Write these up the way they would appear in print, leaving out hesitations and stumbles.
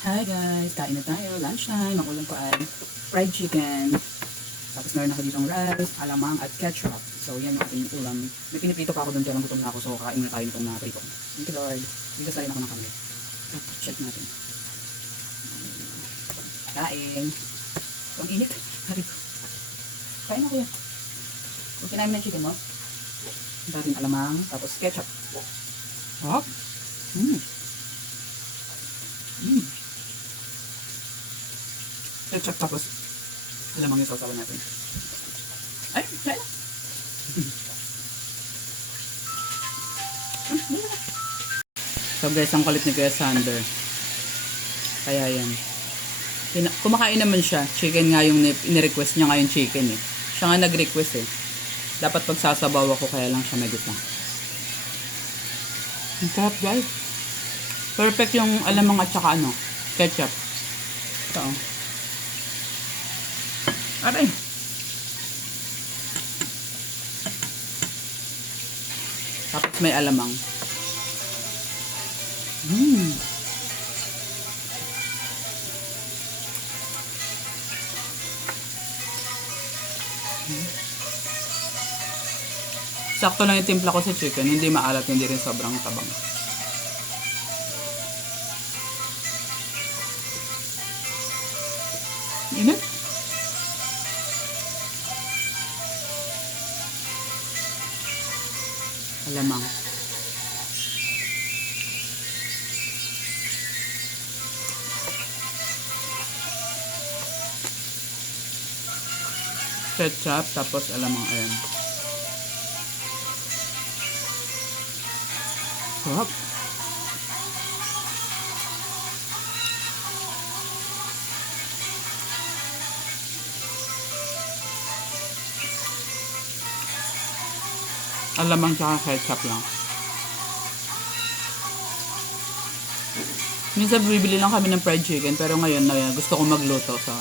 Hi guys, kain na tayo. Lunchtime. Ang ulam ko ay fried chicken. Tapos meron ako ditong rice, alamang at ketchup. So yan yung ating ulam. May piniprito pa ako doon, kaya gutom na ako. So kakain na tayo nitong naprito. Thank you Lord. Bigas tayo na ako ng kami. Check natin. Kain. Ang init. Sabi ko. Kain ako yan. Kung kinain mo ng chicken mo, ang dating alamang, tapos ketchup. Hop. Ketchup tapos alamang yung sausawan natin. Ay, kaya na. So guys, ang kulit ni Kuya Sander. Kaya yan. Kumakain naman siya. Chicken nga yung inirequest niya nga yung chicken eh. Siya nga nag-request eh. Dapat pagsasabaw ako kaya lang siya may gusto. Ang sarap guys. Perfect yung alamang at saka ano, ketchup. Ito oh. Aray. Tapos may alamang. Sakto lang yung timpla ko sa chicken. Hindi maalat, hindi rin sobrang tabang. Init. Alamang. Ketchup, tapos alamang ayan. Sarap. Alamang tsaka ketchup lang. Minsan bibili lang kami ng fried chicken, pero ngayon na gusto ko magluto, so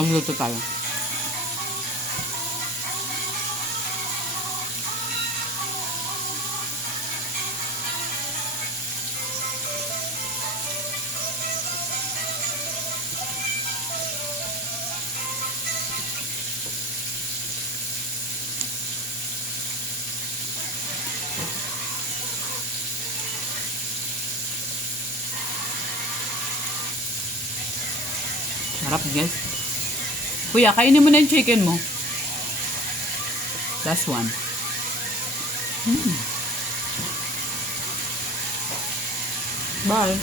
magluto tayo. Sarap guys. Kuya, kainin mo na yung chicken mo. Last one. Bye.